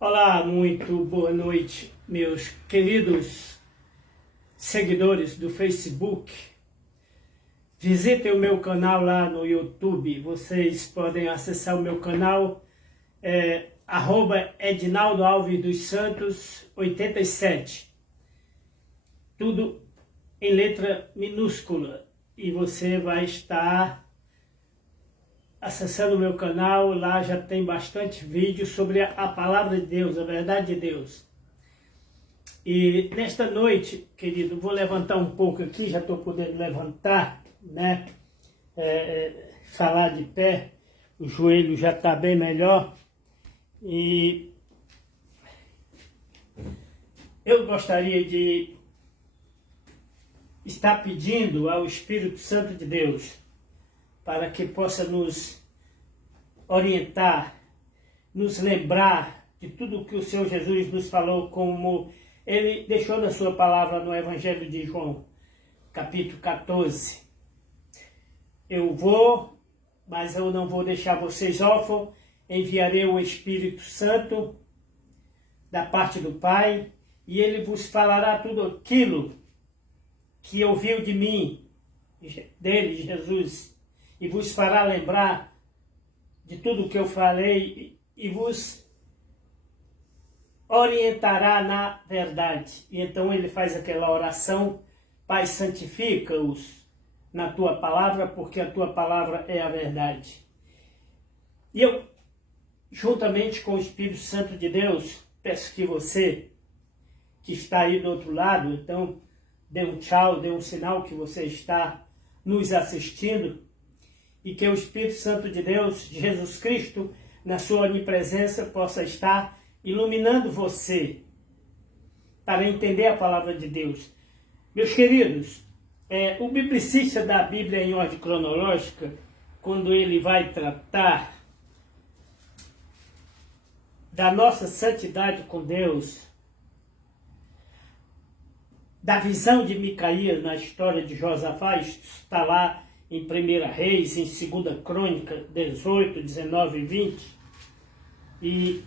Olá, muito boa noite, meus queridos seguidores do Facebook. Visitem o meu canal lá no YouTube. Vocês podem acessar o meu canal, @Edinaldo Alves dos Santos 87. Tudo em letra minúscula. E você vai estar acessando o meu canal. Lá já tem bastante vídeo sobre a palavra de Deus, a verdade de Deus. E nesta noite, querido, vou levantar um pouco aqui, já estou podendo levantar, né? Falar de pé, o joelho já está bem melhor. E eu gostaria de estar pedindo ao Espírito Santo de Deus para que possa nos orientar, nos lembrar de tudo que o Senhor Jesus nos falou, como Ele deixou na sua palavra no Evangelho de João, capítulo 14. Eu vou, mas eu não vou deixar vocês órfãos, enviarei o Espírito Santo da parte do Pai, e Ele vos falará tudo aquilo que ouviu de mim, dele, Jesus, e vos fará lembrar de tudo o que eu falei e vos orientará na verdade. E então ele faz aquela oração: Pai, santifica-os na tua palavra, porque a tua palavra é a verdade. E eu, juntamente com o Espírito Santo de Deus, peço que você, que está aí do outro lado, então dê um tchau, dê um sinal que você está nos assistindo, e que o Espírito Santo de Deus, Jesus Cristo, na sua onipresença, possa estar iluminando você para entender a palavra de Deus. Meus queridos, o biblicista da Bíblia em ordem cronológica, quando ele vai tratar da nossa santidade com Deus, da visão de Micaías na história de Josafá, está lá em 1 Reis, em 2 Crônica 18, 19 e 20. E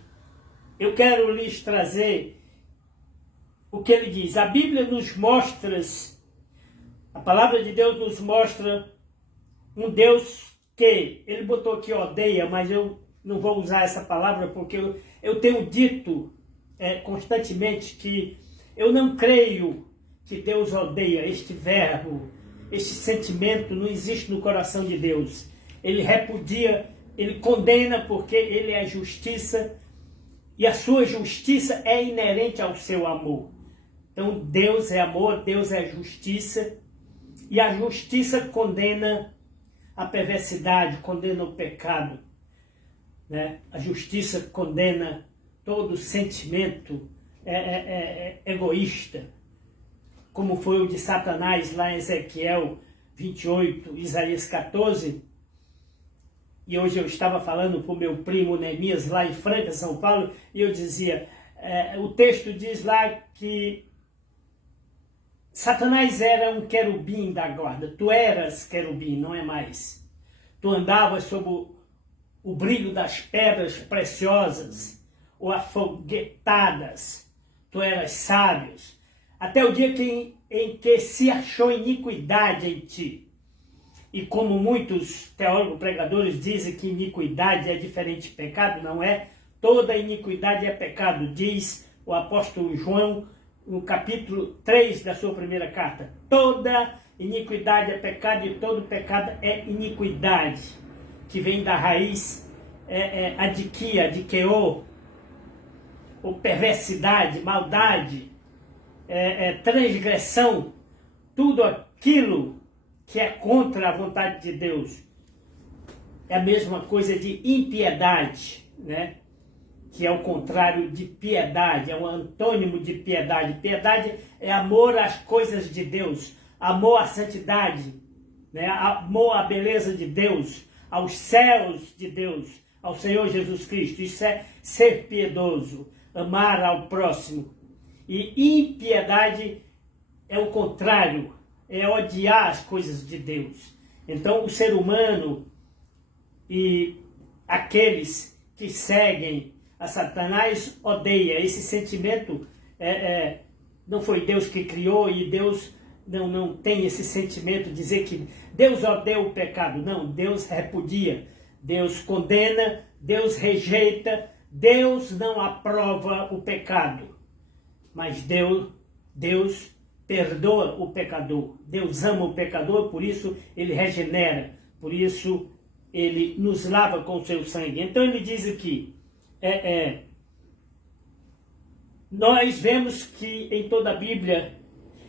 eu quero lhes trazer o que ele diz. A Bíblia nos mostra, a palavra de Deus nos mostra um Deus que, ele botou aqui odeia, mas eu não vou usar essa palavra porque eu tenho dito constantemente que eu não creio que Deus odeia. Este verbo, este sentimento não existe no coração de Deus. Ele repudia, ele condena, porque ele é justiça e a sua justiça é inerente ao seu amor. Então Deus é amor, Deus é justiça, e a justiça condena a perversidade, condena o pecado, né? A justiça condena todo sentimento egoísta, como foi o de Satanás lá em Ezequiel 28, Isaías 14. E hoje eu estava falando para o meu primo Neemias lá em Franca, São Paulo, e eu dizia, o texto diz lá que Satanás era um querubim da guarda. Tu eras querubim, não é mais. Tu andavas sob o brilho das pedras preciosas, ou afoguetadas. Tu eras sábios. Até o dia em que se achou iniquidade em ti. E como muitos teólogos pregadores dizem que iniquidade é diferente de pecado, não é? Toda iniquidade é pecado, diz o apóstolo João no capítulo 3 da sua primeira carta. Toda iniquidade é pecado e todo pecado é iniquidade, que vem da raiz adikeô, ou perversidade, maldade, transgressão, tudo aquilo que é contra a vontade de Deus. É a mesma coisa de impiedade, né? Que é o contrário de piedade, é um antônimo de piedade. Piedade é amor às coisas de Deus, amor à santidade, né? Amor à beleza de Deus, aos céus de Deus, ao Senhor Jesus Cristo. Isso é ser piedoso, amar ao próximo. E impiedade é o contrário, é odiar as coisas de Deus. Então o ser humano e aqueles que seguem a Satanás odeia. Esse sentimento não foi Deus que criou, e Deus não tem esse sentimento de dizer que Deus odeia o pecado. Não, Deus repudia, Deus condena, Deus rejeita, Deus não aprova o pecado. Mas Deus perdoa o pecador, Deus ama o pecador, por isso ele regenera, por isso ele nos lava com o seu sangue. Então ele diz aqui, nós vemos que em toda a Bíblia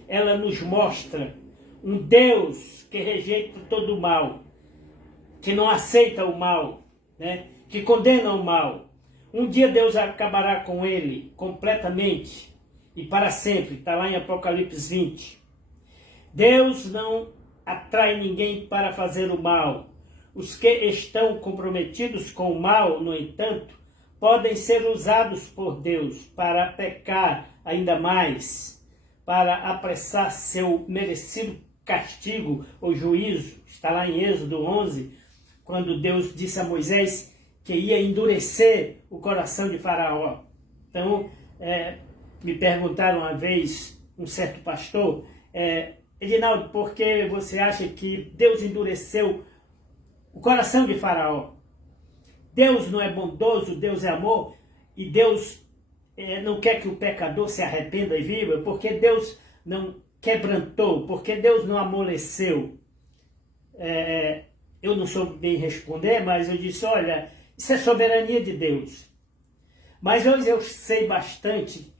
ela nos mostra um Deus que rejeita todo o mal, que não aceita o mal, né? Que condena o mal. Um dia Deus acabará com ele completamente e para sempre. Está lá em Apocalipse 20. Deus não atrai ninguém para fazer o mal. Os que estão comprometidos com o mal, no entanto, podem ser usados por Deus para pecar ainda mais, para apressar seu merecido castigo ou juízo. Está lá em Êxodo 11, quando Deus disse a Moisés que ia endurecer o coração de Faraó. Então, me perguntaram uma vez, um certo pastor, Edinaldo, por que você acha que Deus endureceu o coração de Faraó? Deus não é bondoso, Deus é amor, e Deus não quer que o pecador se arrependa e viva, porque Deus não quebrantou, porque Deus não amoleceu. Eu não soube bem responder, mas eu disse, olha, isso é soberania de Deus. Mas hoje eu sei bastante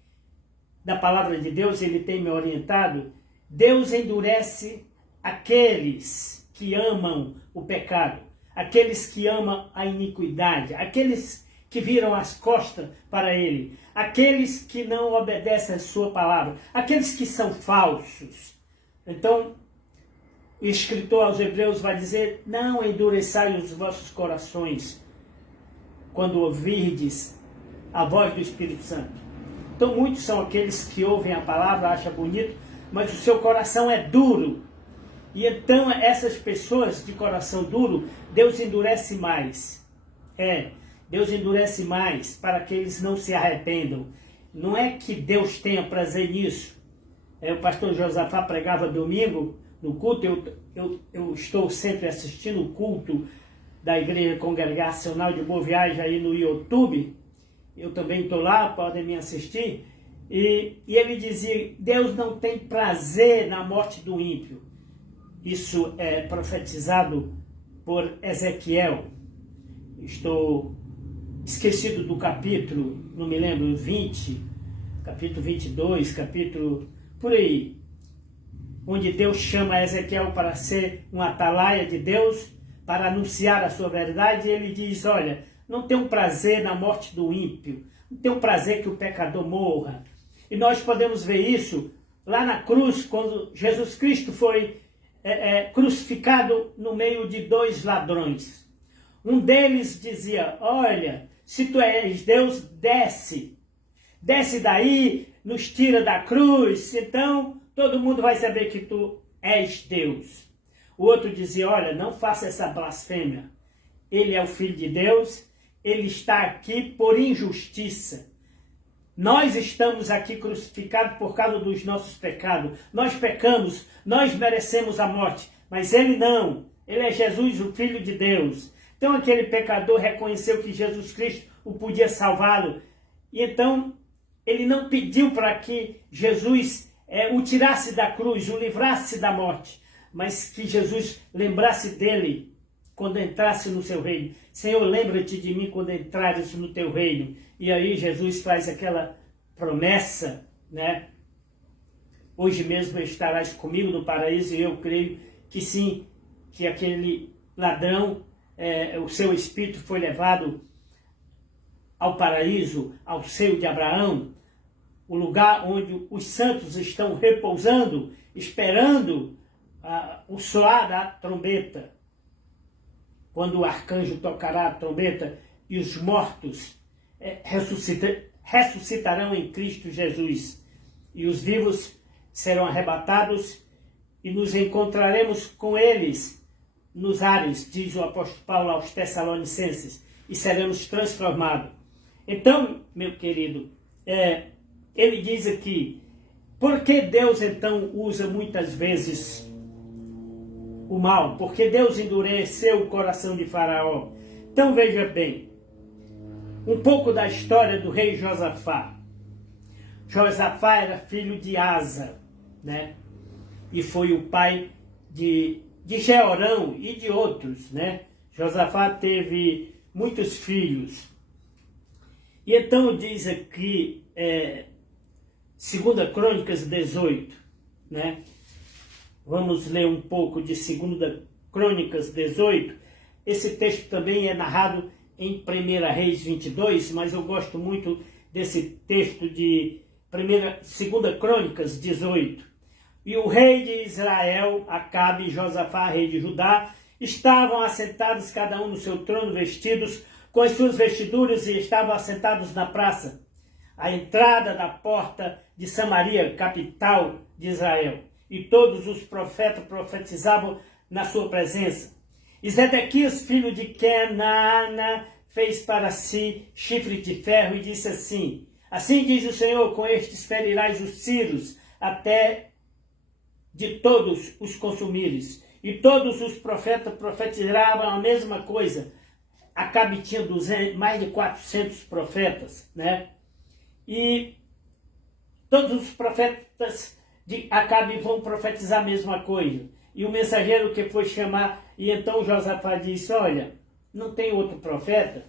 da palavra de Deus, ele tem me orientado. Deus endurece aqueles que amam o pecado, aqueles que amam a iniquidade, aqueles que viram as costas para ele, aqueles que não obedecem a sua palavra, aqueles que são falsos. Então, o escritor aos Hebreus vai dizer, não endureçai os vossos corações quando ouvirdes a voz do Espírito Santo. Então, muitos são aqueles que ouvem a palavra, acham bonito, mas o seu coração é duro. E então, essas pessoas de coração duro, Deus endurece mais. Deus endurece mais para que eles não se arrependam. Não é que Deus tenha prazer nisso. O pastor Josafá pregava domingo no culto. Eu estou sempre assistindo o culto da Igreja Congregacional de Boa Viagem aí no YouTube. Eu também estou lá, podem me assistir. E ele dizia, Deus não tem prazer na morte do ímpio. Isso é profetizado por Ezequiel. Estou esquecido do capítulo, não me lembro, 20, capítulo 22, capítulo por aí, onde Deus chama Ezequiel para ser um atalaia de Deus, para anunciar a sua verdade, e ele diz, olha, não tem um prazer na morte do ímpio, não tem um prazer que o pecador morra. E nós podemos ver isso lá na cruz, quando Jesus Cristo foi crucificado no meio de dois ladrões. Um deles dizia, olha, se tu és Deus, desce daí, nos tira da cruz, então todo mundo vai saber que tu és Deus. O outro dizia, olha, não faça essa blasfêmia, ele é o Filho de Deus, ele está aqui por injustiça. Nós estamos aqui crucificados por causa dos nossos pecados. Nós pecamos, nós merecemos a morte. Mas ele não. Ele é Jesus, o Filho de Deus. Então aquele pecador reconheceu que Jesus Cristo o podia salvá-lo. E então ele não pediu para que Jesus o tirasse da cruz, o livrasse da morte. Mas que Jesus lembrasse dele quando entrasse no seu reino. Senhor, lembra-te de mim quando entrares no teu reino. E aí Jesus faz aquela promessa, né? Hoje mesmo estarás comigo no paraíso, e eu creio que sim, que aquele ladrão, o seu espírito foi levado ao paraíso, ao seio de Abraão, o lugar onde os santos estão repousando, esperando o soar da trombeta. Quando o arcanjo tocará a trombeta e os mortos ressuscitarão em Cristo Jesus. E os vivos serão arrebatados e nos encontraremos com eles nos ares, diz o apóstolo Paulo aos Tessalonicenses, e seremos transformados. Então, meu querido, ele diz aqui, por que Deus então usa muitas vezes o mal? Porque Deus endureceu o coração de Faraó. Então veja bem, um pouco da história do rei Josafá. Josafá era filho de Asa, né? E foi o pai de Jeorão e de outros, né? Josafá teve muitos filhos. E então diz aqui, 2 Crônicas 18, né? Vamos ler um pouco de 2 Crônicas 18. Esse texto também é narrado em 1 Reis 22, mas eu gosto muito desse texto de 2 Crônicas 18. E o rei de Israel, Acabe e Josafá, rei de Judá, estavam assentados cada um no seu trono, vestidos com as suas vestiduras, e estavam assentados na praça, à entrada da porta de Samaria, capital de Israel. E todos os profetas profetizavam na sua presença. E Zedequias, filho de Kenaana, fez para si chifre de ferro e disse assim: assim diz o Senhor, com estes ferirás os ciros, até de todos os consumires. E todos os profetas profetizavam a mesma coisa. Acabe tinha mais de 400 profetas, né? E todos os profetas de Acabe vão profetizar a mesma coisa. E o mensageiro que foi chamar, e então Josafá disse: olha, não tem outro profeta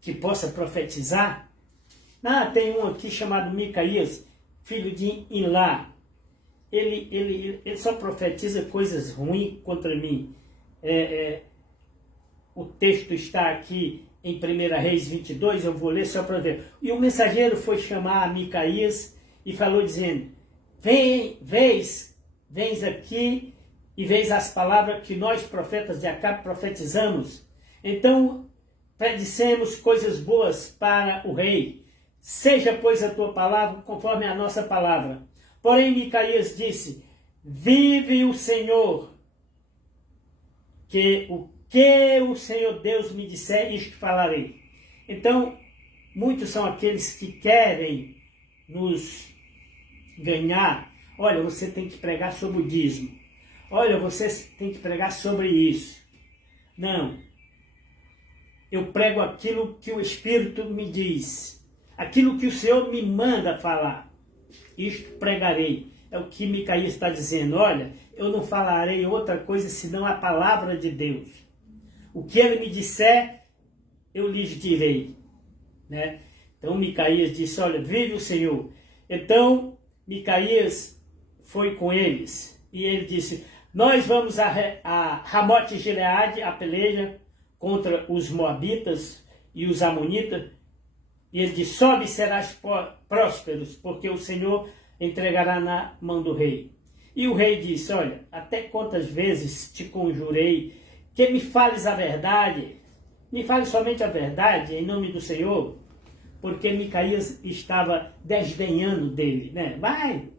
que possa profetizar? Tem um aqui chamado Micaías, filho de Ilá. Ele só profetiza coisas ruins contra mim. O texto está aqui em 1 Reis 22, eu vou ler só para ver. E o mensageiro foi chamar a Micaías e falou dizendo: vens aqui e vês as palavras que nós, profetas de Acabe, profetizamos. Então, predissemos coisas boas para o rei. Seja, pois, a tua palavra conforme a nossa palavra. Porém, Micaías disse: vive o Senhor, que o Senhor Deus me disser, isto falarei. Então, muitos são aqueles que querem nos ganhar. Olha, você tem que pregar sobre o dízimo. Olha, você tem que pregar sobre isso. Não. Eu prego aquilo que o Espírito me diz. Aquilo que o Senhor me manda falar. Isto pregarei. É o que Micaías está dizendo. Olha, eu não falarei outra coisa senão a palavra de Deus. O que ele me disser, eu lhes direi. Né? Então Micaías disse: olha, vive o Senhor. Então Micaías foi com eles. E ele disse: nós vamos a Ramote Gileade, a peleja contra os moabitas e os amonitas. E ele disse: sobe e serás prósperos, porque o Senhor entregará na mão do rei. E o rei disse: olha, até quantas vezes te conjurei que me fales a verdade? Me fale somente a verdade, em nome do Senhor. Porque Micaías estava desdenhando dele, né? Vai,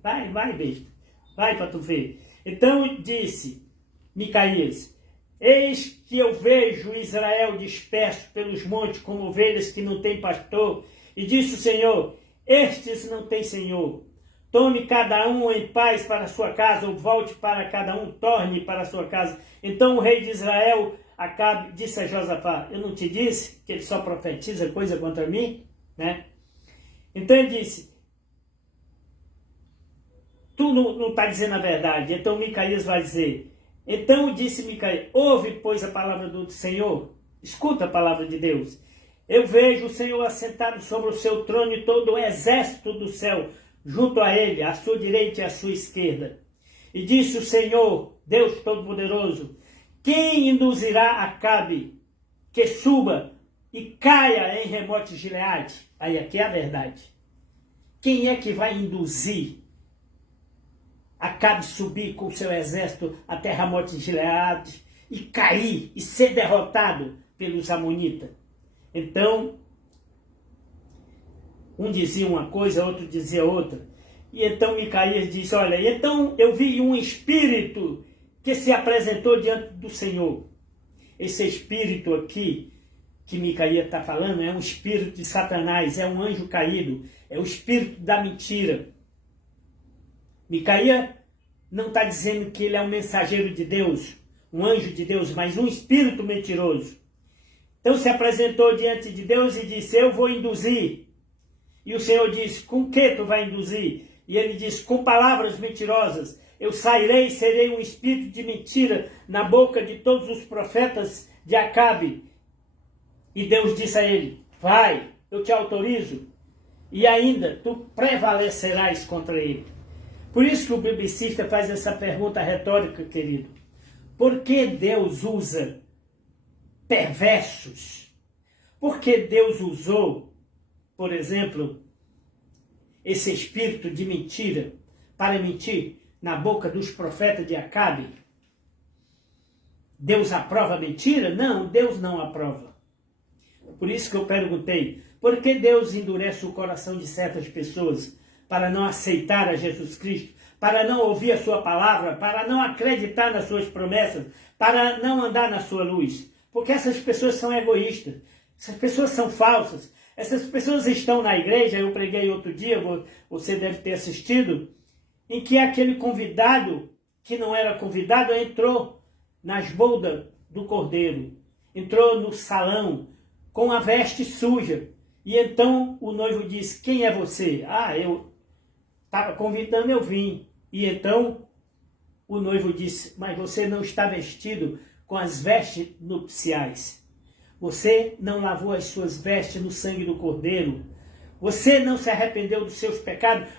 besta. Vai para tu ver. Então disse Micaías: eis que eu vejo Israel disperso pelos montes como ovelhas que não têm pastor. E disse o Senhor: estes não têm senhor. Tome cada um em paz para a sua casa, ou volte para cada um, torne para a sua casa. Então o rei de Israel, Acabe, disse a Josafá: eu não te disse que ele só profetiza coisa contra mim? Né? Então ele disse: tu não está dizendo a verdade. Então Micaías vai dizer: então disse Micaías: ouve, pois, a palavra do Senhor, escuta a palavra de Deus. Eu vejo o Senhor assentado sobre o seu trono e todo o exército do céu junto a ele, à sua direita e à sua esquerda. E disse o Senhor, Deus Todo-Poderoso: quem induzirá Acabe que suba e caia em Ramote Gileade? Aí aqui é a verdade. Quem é que vai induzir Acabe subir com o seu exército até Ramote Gileade e cair e ser derrotado pelos amonitas? Então, um dizia uma coisa, outro dizia outra. E então Micaías disse: olha, então eu vi um espírito que se apresentou diante do Senhor. Esse espírito aqui, que Micaías está falando é um espírito de Satanás, é um anjo caído, é o espírito da mentira. Micaías não está dizendo que ele é um mensageiro de Deus, um anjo de Deus, mas um espírito mentiroso. Então se apresentou diante de Deus e disse, eu vou induzir. E o Senhor disse, com que tu vai induzir? E ele disse, com palavras mentirosas. Eu sairei e serei um espírito de mentira na boca de todos os profetas de Acabe. E Deus disse a ele, vai, eu te autorizo. E ainda tu prevalecerás contra ele. Por isso que o biblicista faz essa pergunta retórica, querido. Por que Deus usa perversos? Por que Deus usou, por exemplo, esse espírito de mentira para mentir na boca dos profetas de Acabe? Deus aprova a mentira? Não, Deus não aprova. Por isso que eu perguntei, por que Deus endurece o coração de certas pessoas para não aceitar a Jesus Cristo, para não ouvir a sua palavra, para não acreditar nas suas promessas, para não andar na sua luz? Porque essas pessoas são egoístas, essas pessoas são falsas, essas pessoas estão na igreja. Eu preguei outro dia, você deve ter assistido, em que aquele convidado, que não era convidado, entrou nas bodas do cordeiro, entrou no salão com a veste suja. E então o noivo disse, quem é você? Ah, eu estava convidando, eu vim. E então o noivo disse, mas você não está vestido com as vestes nupciais. Você não lavou as suas vestes no sangue do cordeiro. Você não se arrependeu dos seus pecados.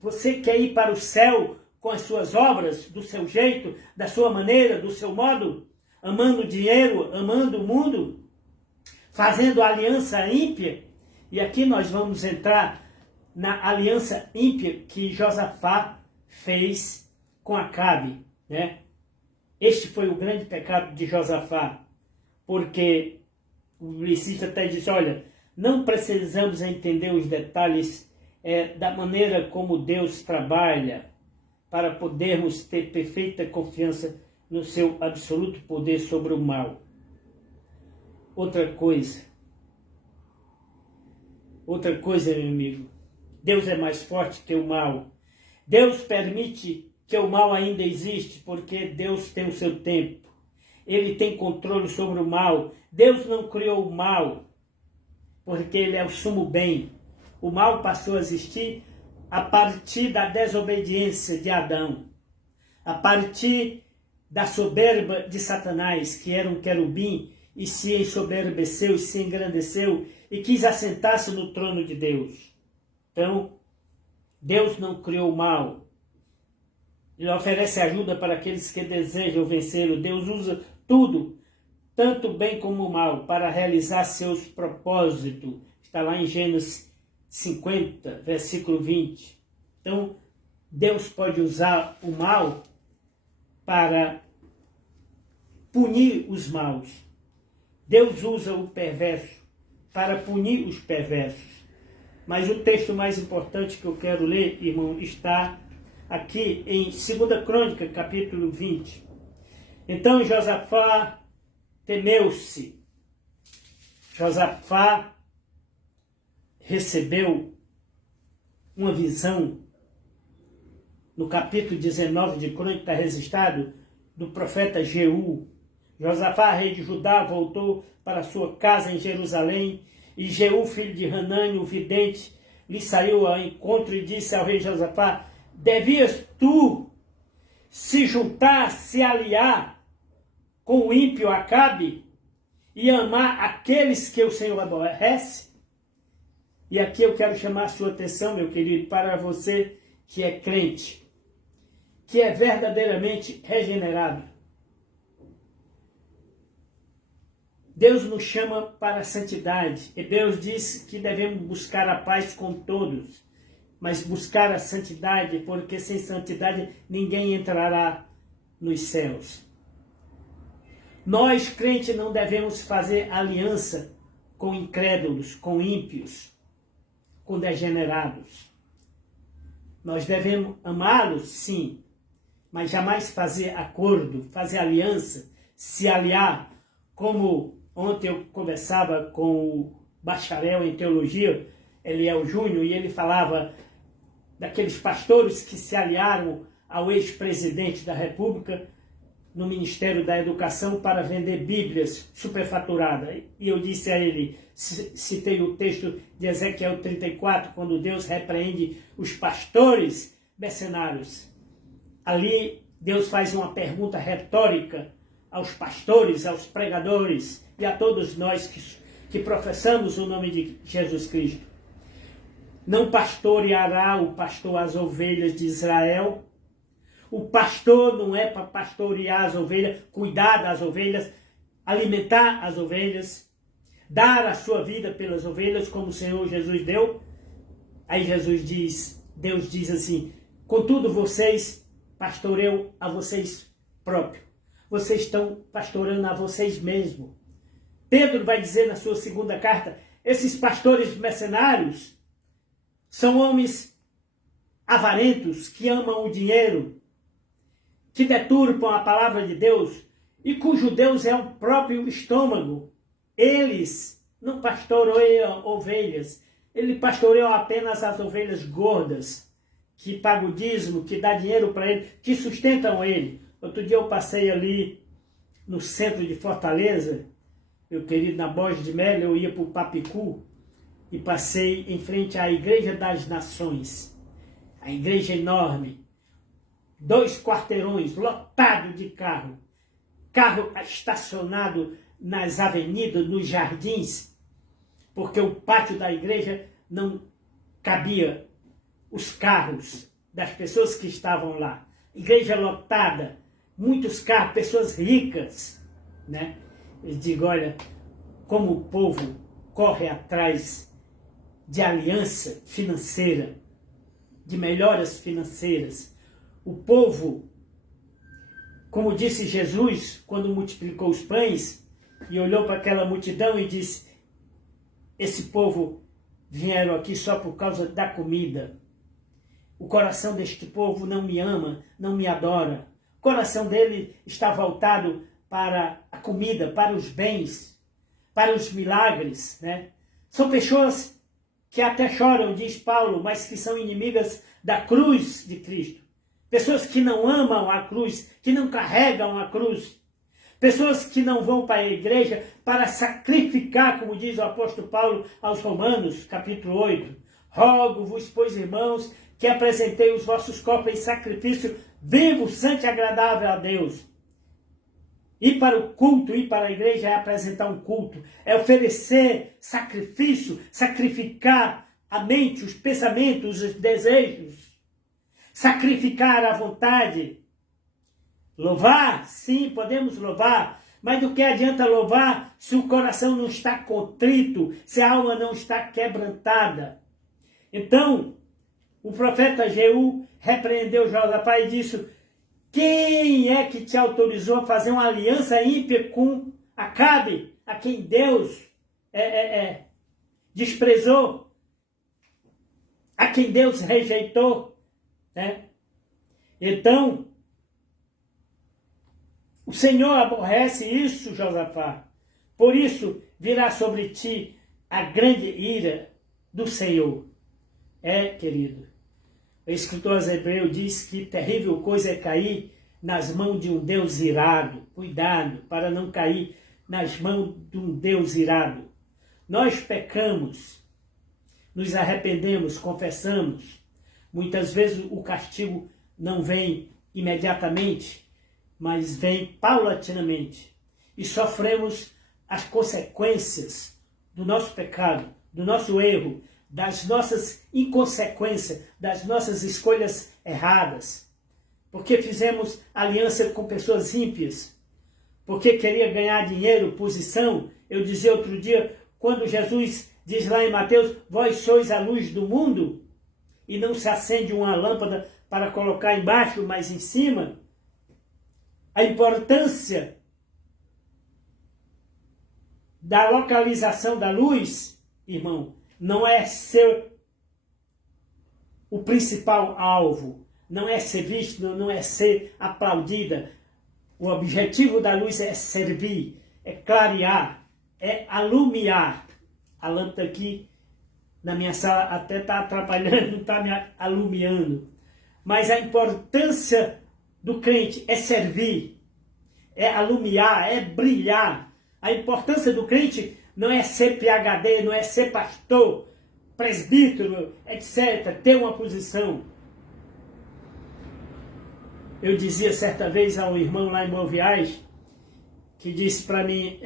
Você quer ir para o céu com as suas obras, do seu jeito, da sua maneira, do seu modo, amando o dinheiro, amando o mundo, fazendo aliança ímpia. E aqui nós vamos entrar na aliança ímpia que Josafá fez com Acabe, né? Este foi o grande pecado de Josafá, porque o biblicista até diz, olha, não precisamos entender os detalhes da maneira como Deus trabalha para podermos ter perfeita confiança no seu absoluto poder sobre o mal. Outra coisa, meu amigo, Deus é mais forte que o mal. Deus permite que o mal ainda existe porque Deus tem o seu tempo. Ele tem controle sobre o mal. Deus não criou o mal porque ele é o sumo bem. O mal passou a existir a partir da desobediência de Adão, a partir da soberba de Satanás, que era um querubim e se ensoberbeceu e se engrandeceu e quis assentar-se no trono de Deus. Então, Deus não criou o mal. Ele oferece ajuda para aqueles que desejam vencê-lo. Deus usa tudo, tanto o bem como o mal, para realizar seus propósitos. Está lá em Gênesis 50, versículo 20. Então, Deus pode usar o mal para punir os maus. Deus usa o perverso para punir os perversos. Mas o texto mais importante que eu quero ler, irmão, está aqui em 2 Crônica, capítulo 20. Então Josafá temeu-se. Josafá recebeu uma visão no capítulo 19 de Crônica, está registrado, do profeta Jeú. Josafá, rei de Judá, voltou para sua casa em Jerusalém, e Jeú, filho de Hanani, o vidente, lhe saiu ao encontro e disse ao rei Josafá, devias tu se juntar, se aliar com o ímpio Acabe e amar aqueles que o Senhor aborrece? E aqui eu quero chamar a sua atenção, meu querido, para você que é crente, que é verdadeiramente regenerado. Deus nos chama para a santidade. E Deus diz que devemos buscar a paz com todos, mas buscar a santidade, porque sem santidade ninguém entrará nos céus. Nós, crentes, não devemos fazer aliança com incrédulos, com ímpios, com degenerados. Nós devemos amá-los, sim, mas jamais fazer acordo, fazer aliança, se aliar como Ontem eu conversava com o bacharel em teologia, Eliel Júnior, e ele falava daqueles pastores que se aliaram ao ex-presidente da República no Ministério da Educação para vender Bíblias superfaturadas. E eu disse a ele, citei o texto de Ezequiel 34, quando Deus repreende os pastores mercenários. Ali Deus faz uma pergunta retórica aos pastores, aos pregadores e a todos nós que professamos o nome de Jesus Cristo. Não pastoreará o pastor as ovelhas de Israel? O pastor não é para pastorear as ovelhas, cuidar das ovelhas, alimentar as ovelhas, dar a sua vida pelas ovelhas, como o Senhor Jesus deu? Aí Deus diz assim, contudo vocês pastoreiam a vocês próprios. Vocês estão pastoreando a vocês mesmos. Pedro vai dizer na sua segunda carta, esses pastores mercenários são homens avarentos que amam o dinheiro, que deturpam a palavra de Deus e cujo Deus é o próprio estômago. Eles não pastoreiam ovelhas, eles pastoreiam apenas as ovelhas gordas, que pagam o dízimo, que dá dinheiro para ele, que sustentam ele. Outro dia eu passei ali no centro de Fortaleza, meu querido, na Borges de Melo, eu ia para o Papicu e passei em frente à Igreja das Nações, a igreja enorme, 2 quarteirões, lotado de carro estacionado nas avenidas, nos jardins, porque o pátio da igreja não cabia os carros das pessoas que estavam lá. Igreja lotada, muitos carros, pessoas ricas, né? Eu digo, olha, como o povo corre atrás de aliança financeira, de melhoras financeiras. O povo, como disse Jesus, quando multiplicou os pães, e olhou para aquela multidão e disse, esse povo vieram aqui só por causa da comida. O coração deste povo não me ama, não me adora. O coração dele está voltado para a comida, para os bens, para os milagres, né? São pessoas que até choram, diz Paulo, mas que são inimigas da cruz de Cristo. Pessoas que não amam a cruz, que não carregam a cruz. Pessoas que não vão para a igreja para sacrificar, como diz o apóstolo Paulo aos Romanos, capítulo 8. Rogo-vos, pois, irmãos, que apresentei os vossos corpos em sacrifício vivo, santo e agradável a Deus. Ir para o culto, ir para a igreja é apresentar um culto, é oferecer sacrifício, sacrificar a mente, os pensamentos, os desejos, sacrificar a vontade. Louvar, sim, podemos louvar, mas do que adianta louvar se o coração não está contrito, se a alma não está quebrantada? Então, o profeta Jeú repreendeu Josafá e disse, quem é que te autorizou a fazer uma aliança ímpia com Acabe, a quem Deus desprezou, a quem Deus rejeitou? Né? Então, o Senhor aborrece isso, Josafá. Por isso virá sobre ti a grande ira do Senhor. Querido, o escritor aos Hebreus diz que terrível coisa é cair nas mãos de um Deus irado. Cuidado para não cair nas mãos de um Deus irado. Nós pecamos, nos arrependemos, confessamos. Muitas vezes o castigo não vem imediatamente, mas vem paulatinamente. E sofremos as consequências do nosso pecado, do nosso erro, das nossas inconsequências, das nossas escolhas erradas. Porque fizemos aliança com pessoas ímpias. Porque queria ganhar dinheiro, posição. Eu dizia outro dia, quando Jesus diz lá em Mateus, vós sois a luz do mundo, e não se acende uma lâmpada para colocar embaixo, mas em cima. A importância da localização da luz, irmão, não é ser o principal alvo, não é ser visto, não é ser aplaudida. O objetivo da luz é servir, é clarear, é alumiar. A lâmpada aqui na minha sala até está atrapalhando, não está me alumiando. Mas a importância do crente é servir, é alumiar, é brilhar. A importância do crente não é ser PhD, não é ser pastor, presbítero, etc., ter uma posição. Eu dizia certa vez a um irmão lá em Boa Viagem, que disse para mim,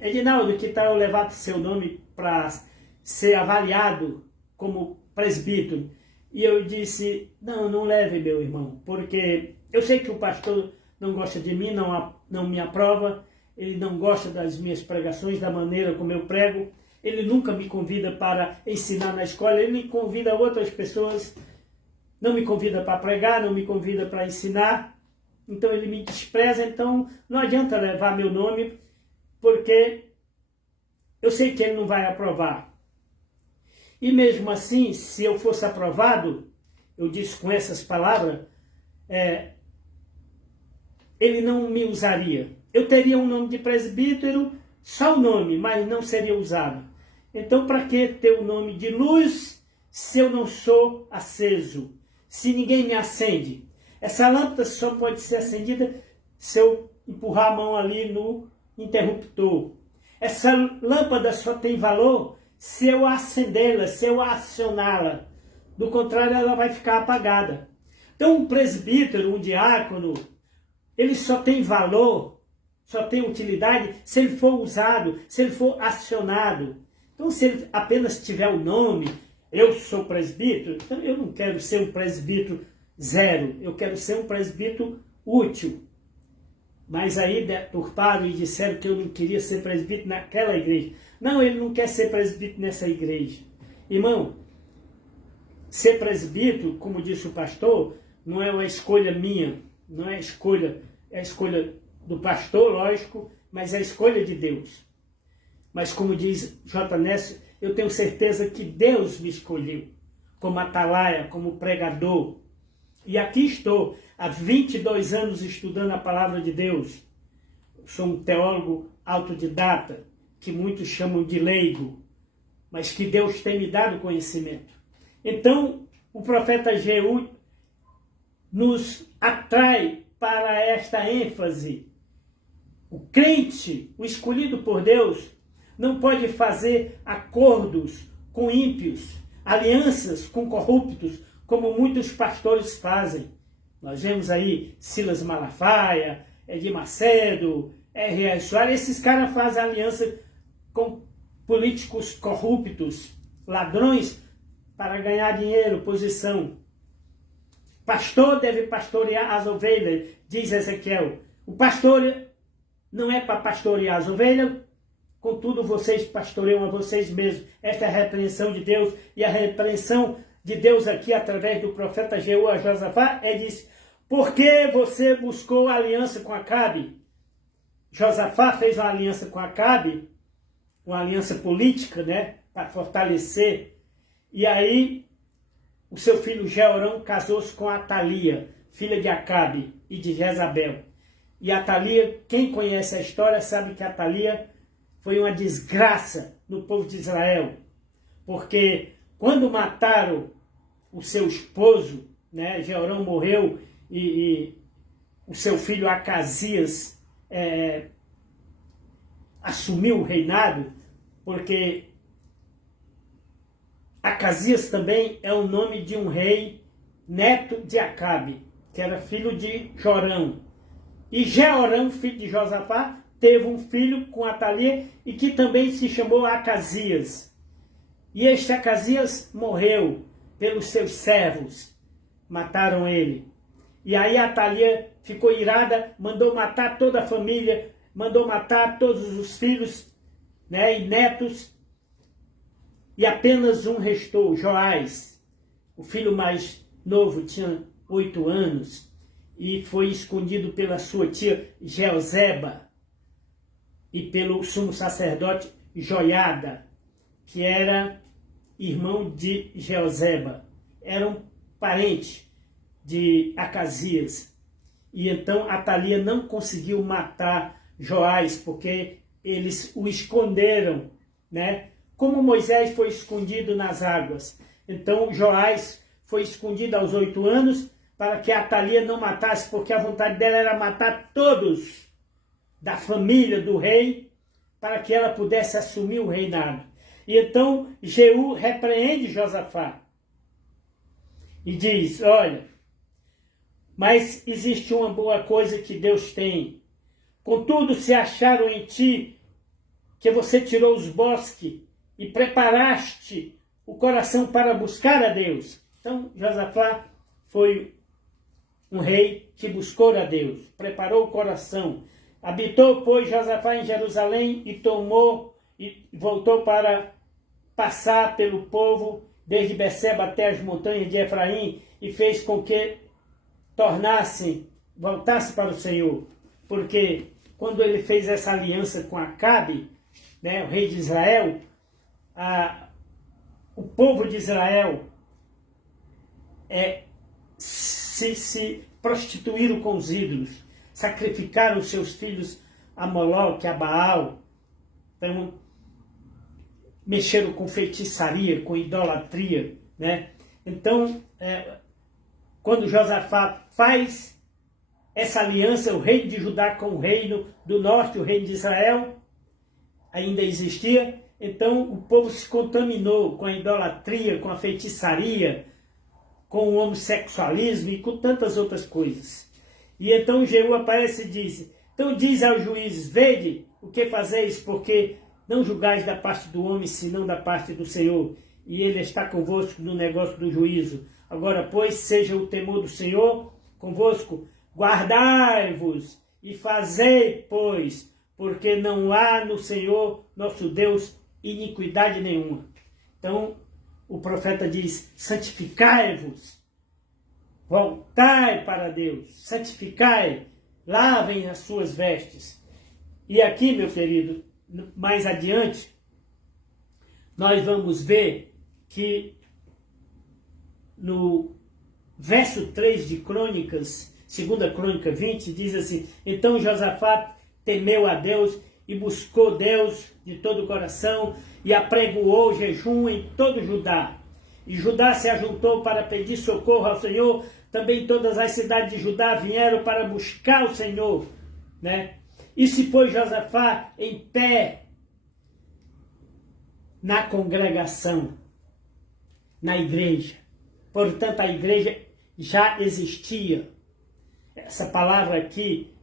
Edinaldo, que tal eu levar seu nome para ser avaliado como presbítero? E eu disse, não leve, meu irmão, porque eu sei que o pastor não gosta de mim, não me aprova, ele não gosta das minhas pregações, da maneira como eu prego, ele nunca me convida para ensinar na escola, ele me convida outras pessoas, não me convida para pregar, não me convida para ensinar, então ele me despreza, então não adianta levar meu nome, porque eu sei que ele não vai aprovar. E mesmo assim, se eu fosse aprovado, eu disse com essas palavras, ele não me usaria. Eu teria um nome de presbítero, só o nome, mas não seria usado. Então, para que ter o nome de luz se eu não sou aceso? Se ninguém me acende? Essa lâmpada só pode ser acendida se eu empurrar a mão ali no interruptor. Essa lâmpada só tem valor se eu acendê-la, se eu acioná-la. Do contrário, ela vai ficar apagada. Então, um presbítero, um diácono, ele só tem valor, só tem utilidade se ele for usado, se ele for acionado. Então, se ele apenas tiver o nome, eu sou presbítero, então eu não quero ser um presbítero zero, eu quero ser um presbítero útil. Mas aí deturparam e disseram que eu não queria ser presbítero naquela igreja. Não, ele não quer ser presbítero nessa igreja. Irmão, ser presbítero, como disse o pastor, não é uma escolha minha, não é a escolha do pastor, lógico, mas é a escolha de Deus. Mas como diz J. Nécio, eu tenho certeza que Deus me escolheu como atalaia, como pregador. E aqui estou, há 22 anos estudando a palavra de Deus. Sou um teólogo autodidata, que muitos chamam de leigo, mas que Deus tem me dado conhecimento. Então, o profeta Jeú nos atrai para esta ênfase. O crente, o escolhido por Deus, não pode fazer acordos com ímpios, alianças com corruptos, como muitos pastores fazem. Nós vemos aí Silas Malafaia, Edir Macedo, R.A. Soares, esses caras fazem aliança com políticos corruptos, ladrões, para ganhar dinheiro, posição. Pastor deve pastorear as ovelhas, diz Ezequiel. O pastor não é para pastorear as ovelhas, contudo vocês pastoreiam a vocês mesmos. Esta é a repreensão de Deus, e a repreensão de Deus aqui, através do profeta Jeú a Josafá, diz, por que você buscou aliança com Acabe? Josafá fez uma aliança com Acabe, uma aliança política, né, para fortalecer, e aí o seu filho Jeorão casou-se com Atalia, filha de Acabe e de Jezabel. E Atalia, quem conhece a história, sabe que Atalia foi uma desgraça no povo de Israel, porque quando mataram o seu esposo, né, Jeorão morreu e o seu filho Acasias assumiu o reinado, porque Acasias também é o nome de um rei neto de Acabe, que era filho de Jorão. E Jeorão, filho de Josafá, teve um filho com Atalia e que também se chamou Acasias. E este Acasias morreu pelos seus servos, mataram ele. E aí Atalia ficou irada, mandou matar toda a família, mandou matar todos os filhos, né, e netos, e apenas um restou, Joás, o filho mais novo, tinha 8 anos, e foi escondido pela sua tia Jeozeba e pelo sumo sacerdote Joiada, que era irmão de Jeozeba, era um parente de Acasias. E então Atalia não conseguiu matar Joás, porque eles o esconderam, né? Como Moisés foi escondido nas águas. Então Joás foi escondido aos 8 anos para que Atalia não matasse, porque a vontade dela era matar todos da família do rei, para que ela pudesse assumir o reinado. E então Jeú repreende Josafá e diz, olha, mas existe uma boa coisa que Deus tem. Contudo, se acharam em ti que você tirou os bosques e preparaste o coração para buscar a Deus. Então, Josafá foi um rei que buscou a Deus, preparou o coração. Habitou, pois, Josafá em Jerusalém e voltou para passar pelo povo, desde Beceba até as montanhas de Efraim, e fez com que voltasse para o Senhor. Porque quando ele fez essa aliança com Acabe, né, o rei de Israel, o povo de Israel se prostituíram com os ídolos, sacrificaram seus filhos a Moloque, a Baal, então, mexeram com feitiçaria, com idolatria, né? Então, quando Josafá faz essa aliança, o reino de Judá com o reino do norte, o reino de Israel, ainda existia, então o povo se contaminou com a idolatria, com a feitiçaria, com o homossexualismo e com tantas outras coisas. E então Jeú aparece e diz, então diz aos juízes, vede o que fazeis, porque não julgais da parte do homem, senão da parte do Senhor, e ele está convosco no negócio do juízo. Agora, pois, seja o temor do Senhor convosco, guardai-vos e fazei, pois, porque não há no Senhor, nosso Deus, iniquidade nenhuma. Então, o profeta diz, santificai-vos, voltai para Deus, santificai, lavem as suas vestes. E aqui, meu querido, mais adiante, nós vamos ver que no verso 3 de Crônicas, 2 Crônica 20, diz assim, então Josafá temeu a Deus e buscou Deus de todo o coração e apregoou jejum em todo Judá. E Judá se ajuntou para pedir socorro ao Senhor, também todas as cidades de Judá vieram para buscar o Senhor, né? E se pôs Josafá em pé na congregação, na igreja. Portanto, a igreja já existia. Essa palavra aqui,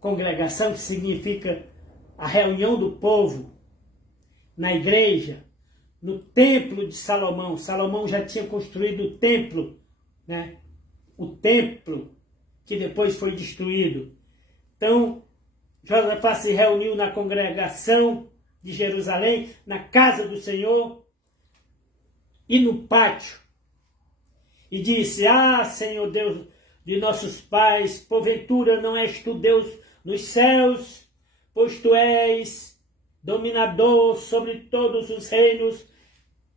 congregação, que significa a reunião do povo na igreja, no templo de Salomão. Salomão já tinha construído o templo, né? O templo que depois foi destruído. Então, Josafá se reuniu na congregação de Jerusalém, na casa do Senhor e no pátio. E disse, Senhor Deus de nossos pais, porventura não és tu Deus nos céus, pois tu és dominador sobre todos os reinos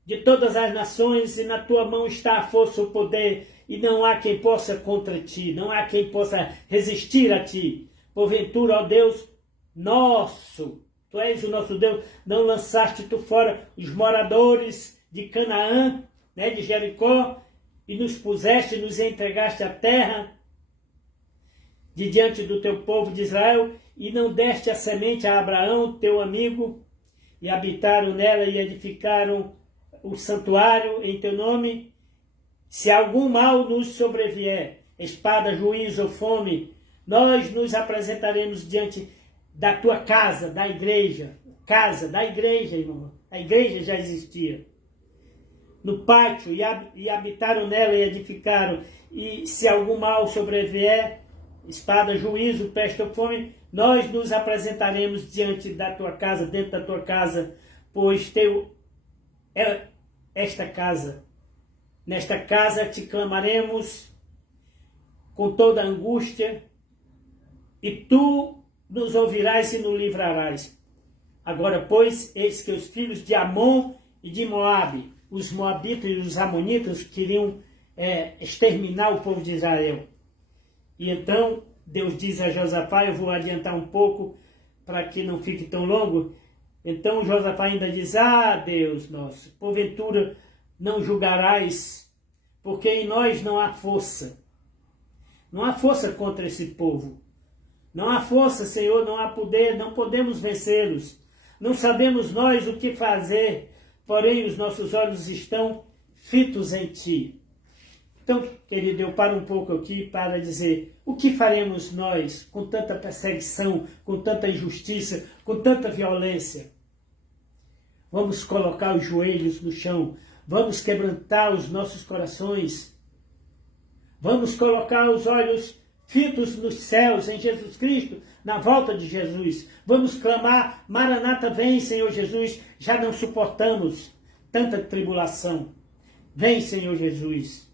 de todas as nações, e na tua mão está a força e o poder, e não há quem possa contra ti, não há quem possa resistir a ti. Porventura, ó Deus nosso, tu és o nosso Deus, não lançaste tu fora os moradores de Canaã, né, de Jericó, e nos puseste, nos entregaste a terra de diante do teu povo de Israel, e não deste a semente a Abraão, teu amigo, e habitaram nela e edificaram o santuário em teu nome. Se algum mal nos sobrevier, espada, juízo ou fome, nós nos apresentaremos diante da tua casa, da igreja, irmão. A igreja já existia. No pátio, e habitaram nela e edificaram. E se algum mal sobrevier, espada, juízo, peste ou fome, nós nos apresentaremos diante da tua casa, dentro da tua casa, pois esta casa, nesta casa te clamaremos com toda angústia, e tu nos ouvirás e nos livrarás. Agora, pois, eis que os filhos de Amon e de Moabe, os moabitas e os amonitas, queriam exterminar o povo de Israel. E então Deus diz a Josafá, eu vou adiantar um pouco, para que não fique tão longo, então Josafá ainda diz, Deus nosso, porventura não julgarás, porque em nós não há força. Não há força contra esse povo. Não há força, Senhor, não há poder, não podemos vencê-los. Não sabemos nós o que fazer, porém os nossos olhos estão fitos em Ti. Então, querido, eu paro um pouco aqui para dizer, o que faremos nós com tanta perseguição, com tanta injustiça, com tanta violência? Vamos colocar os joelhos no chão, vamos quebrantar os nossos corações, vamos colocar os olhos fitos nos céus, em Jesus Cristo, na volta de Jesus. Vamos clamar, Maranata, vem, Senhor Jesus, já não suportamos tanta tribulação. Vem, Senhor Jesus.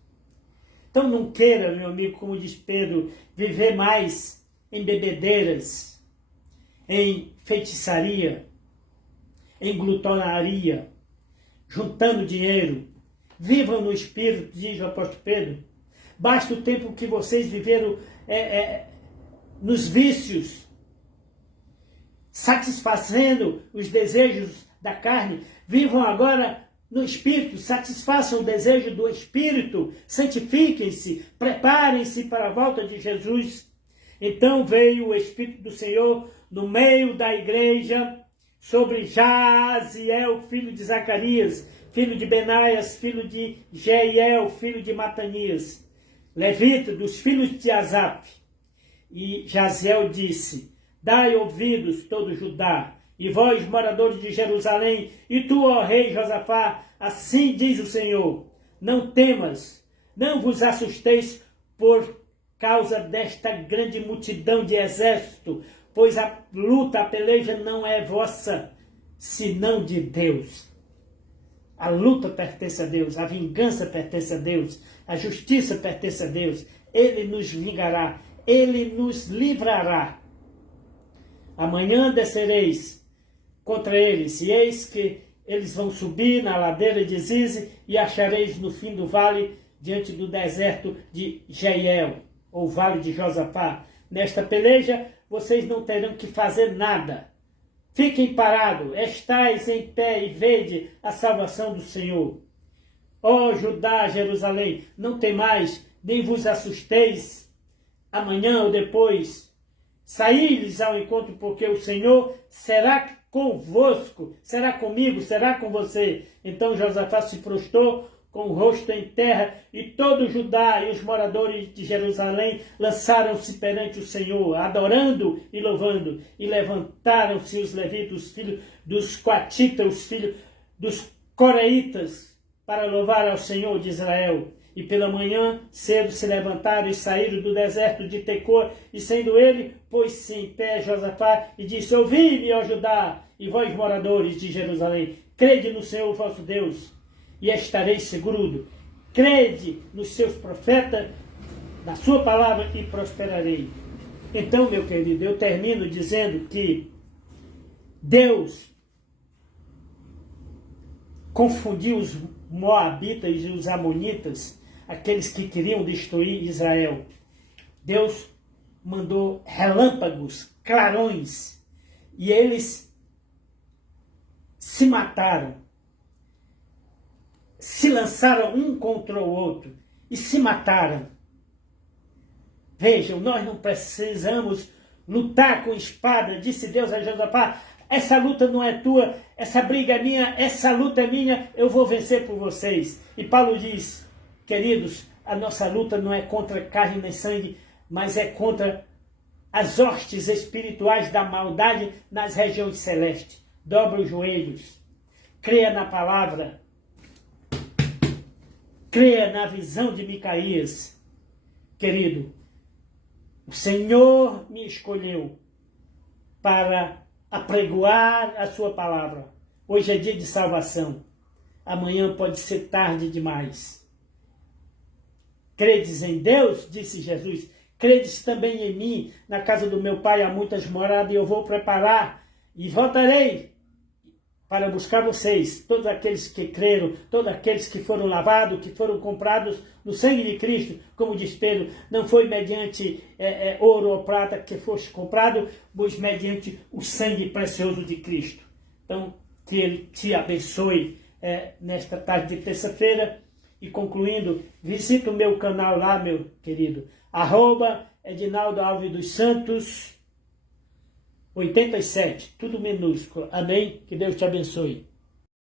Então não queira, meu amigo, como diz Pedro, viver mais em bebedeiras, em feitiçaria, em glutonaria, juntando dinheiro. Vivam no Espírito, diz o apóstolo Pedro. Basta o tempo que vocês viveram nos vícios, satisfazendo os desejos da carne. Vivam agora no Espírito, satisfaçam o desejo do Espírito, santifiquem-se, preparem-se para a volta de Jesus. Então veio o Espírito do Senhor no meio da igreja sobre Jaziel, filho de Zacarias, filho de Benaias, filho de Jeiel, filho de Matanias, levita dos filhos de Asaf. E Jaziel disse, dai ouvidos todo Judá, e vós, moradores de Jerusalém, e tu, ó rei Josafá, assim diz o Senhor, não temas, não vos assusteis por causa desta grande multidão de exército, pois a luta, a peleja não é vossa, senão de Deus. A luta pertence a Deus, a vingança pertence a Deus, a justiça pertence a Deus. Ele nos vingará, Ele nos livrará. Amanhã descereis contra eles, e eis que eles vão subir na ladeira de Zize, e achareis no fim do vale, diante do deserto de Jeiel, ou vale de Josafá. Nesta peleja, vocês não terão que fazer nada. Fiquem parados, estais em pé e vede a salvação do Senhor. Ó Judá, Jerusalém, não temais, nem vos assusteis. Amanhã ou depois, saí-lhes ao encontro, porque o Senhor será convosco, será comigo, será com você. Então Josafá se prostrou com o rosto em terra, e todo Judá e os moradores de Jerusalém lançaram-se perante o Senhor, adorando e louvando, e levantaram-se os levitas, os filhos dos coatitas, os filhos dos coreitas, para louvar ao Senhor de Israel. E pela manhã cedo se levantaram e saíram do deserto de Tecoa, e sendo ele, pôs-se em pé Josafá, e disse, ouvi-me, ó Judá, e vós moradores de Jerusalém, crede no Senhor vosso Deus, e estareis seguro. Crede nos seus profetas, na sua palavra, e prosperarei. Então, meu querido, eu termino dizendo que Deus confundiu os moabitas e os amonitas, aqueles que queriam destruir Israel. Deus mandou relâmpagos, clarões, e eles se mataram. Se lançaram um contra o outro e se mataram. Vejam, nós não precisamos lutar com espada, disse Deus a Josafá. Essa luta não é tua, essa briga é minha, essa luta é minha, eu vou vencer por vocês. E Paulo diz, queridos, a nossa luta não é contra carne nem sangue, mas é contra as hostes espirituais da maldade nas regiões celestes. Dobra os joelhos, creia na palavra, creia na visão de Micaías. Querido, o Senhor me escolheu para apregoar a sua palavra. Hoje é dia de salvação. Amanhã pode ser tarde demais. Credes em Deus? Disse Jesus. Credes também em mim. Na casa do meu pai há muitas moradas e eu vou preparar e voltarei para buscar vocês, todos aqueles que creram, todos aqueles que foram lavados, que foram comprados no sangue de Cristo, como diz Pedro, não foi mediante ouro ou prata que foste comprado, mas mediante o sangue precioso de Cristo. Então, que Ele te abençoe nesta tarde de terça-feira. E concluindo, visita o meu canal lá, meu querido, @Edinaldo Alves dos Santos 87, tudo minúsculo. Amém? Que Deus te abençoe.